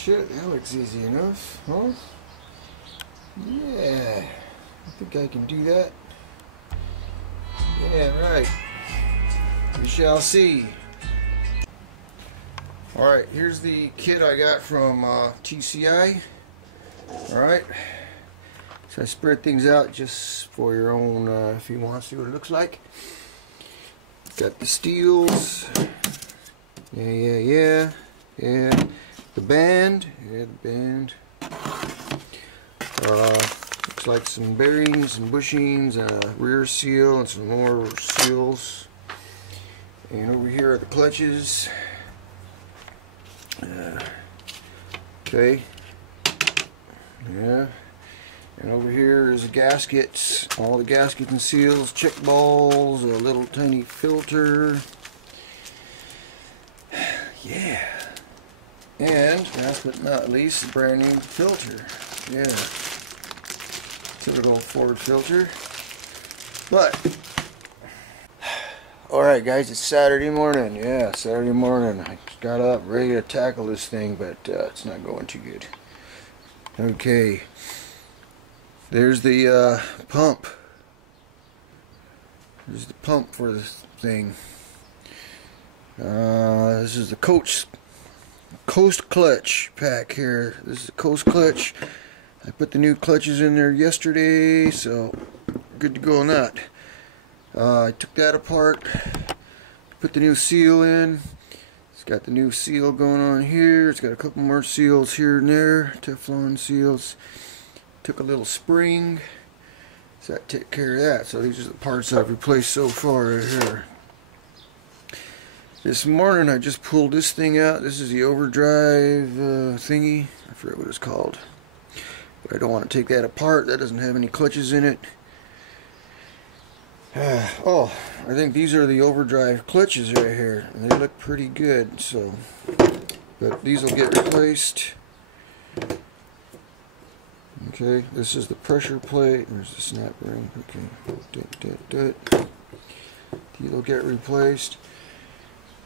shit, that looks easy enough, huh? Yeah, I think I can do that. Yeah, right. We shall see. Alright, here's the kit I got from TCI. Alright. So I spread things out just for your own, if you want to see what it looks like. Got the steels. Yeah. The band. Yeah, the band. Looks like some bearings and bushings, rear seal, and some more seals. And over here are the clutches. Okay. Yeah. And over here is the gaskets. All the gaskets and seals, check balls, a little tiny filter. Yeah. And last but not least, the brand new filter. Yeah. Typical Ford filter. But alright guys, it's Saturday morning. Yeah, Saturday morning. I got up ready to tackle this thing, but it's not going too good. Okay. There's the pump. There's the pump for this thing. This is the Coast clutch pack here. This is a Coast clutch. I put the new clutches in there yesterday, so good to go on that. I took that apart, put the new seal in. It's got the new seal going on here. It's got a couple more seals here and there, Teflon seals. Took a little spring, so that took care of that. So these are the parts I've replaced so far right here. This morning I just pulled this thing out. This is the overdrive thingy. I forget what it's called. But I don't want to take that apart. That doesn't have any clutches in it. Oh, I think these are the overdrive clutches right here. And they look pretty good. So, but these will get replaced. Okay, this is the pressure plate. There's the snap ring. Okay, these will get replaced.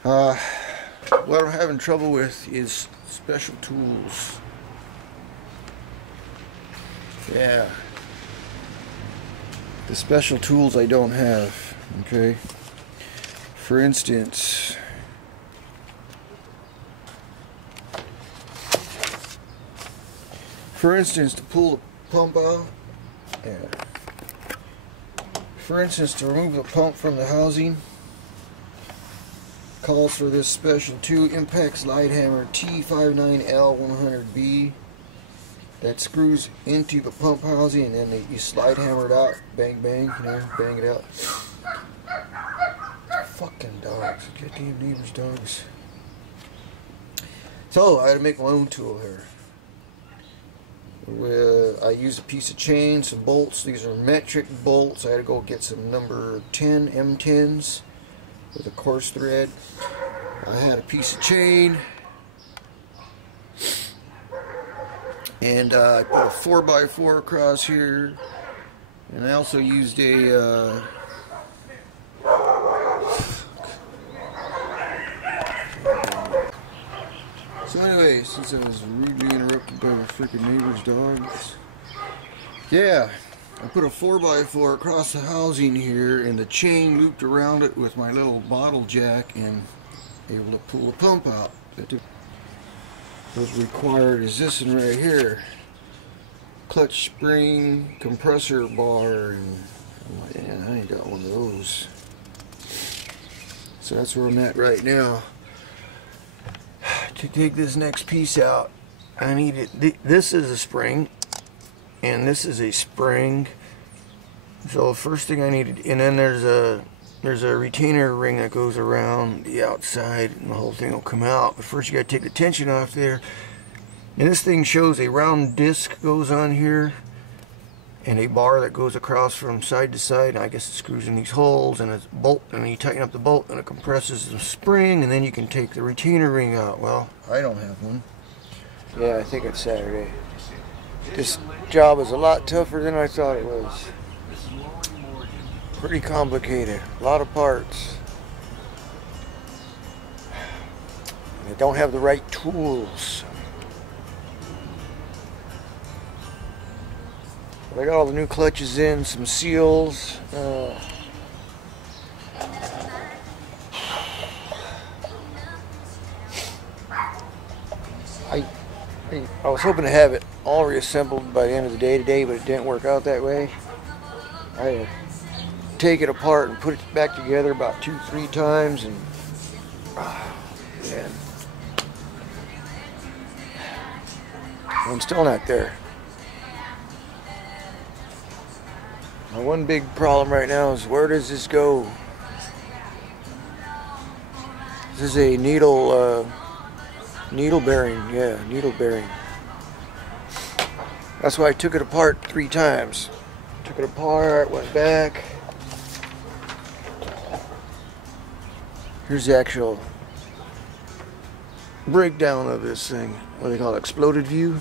What I'm having trouble with is special tools. Yeah. The special tools I don't have. Okay. For instance, to pull the pump out. Yeah. For instance, to remove the pump from the housing, calls for this special 2 impact slide hammer T59L100B that screws into the pump housing, and then you slide hammer it out, bang, bang, you know, bang it out. Fucking dogs, goddamn neighbors' dogs. So I had to make my own tool here. I used a piece of chain, some bolts. These are metric bolts. I had to go get some number 10 M10s with a coarse thread. I had a piece of chain, and I put a 4x4 across here, and I also used a so anyway, since I was rudely interrupted by the freaking neighbor's dogs, yeah, I put a 4x4 across the housing here, and the chain looped around it with my little bottle jack, and able to pull the pump out. That was required is this one right here, clutch spring, compressor bar, and I'm like, man, I ain't got one of those. So that's where I'm at right now. To take this next piece out, I needed this is a spring, and this is a spring. So the first thing I needed, and then there's a retainer ring that goes around the outside, and the whole thing will come out. But first you got to take the tension off there. And this thing shows a round disc goes on here, and a bar that goes across from side to side. And I guess it screws in these holes, and it's bolt, and you tighten up the bolt, and it compresses the spring, and then you can take the retainer ring out. Well, I don't have one. Yeah, I think it's Saturday. This job is a lot tougher than I thought it was. Pretty complicated, a lot of parts. I don't have the right tools. But I got all the new clutches in, some seals. I was hoping to have it all reassembled by the end of the day today, but it didn't work out that way. I had to take it apart and put it back together about 2-3 times, and man, I'm still not there. My one big problem right now is, where does this go? This is a needle bearing, yeah, needle bearing. That's why I took it apart 3 times. Took it apart, went back. Here's the actual breakdown of this thing. What do they call it? Exploded view.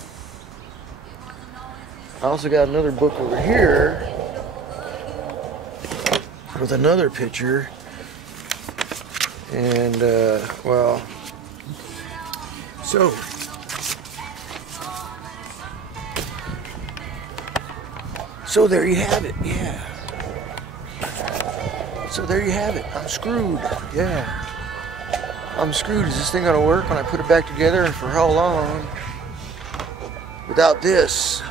I also got another book over here with another picture. And, well, so there you have it, yeah. So there you have it. I'm screwed, yeah. I'm screwed. Is this thing gonna work when I put it back together, and for how long? Without this.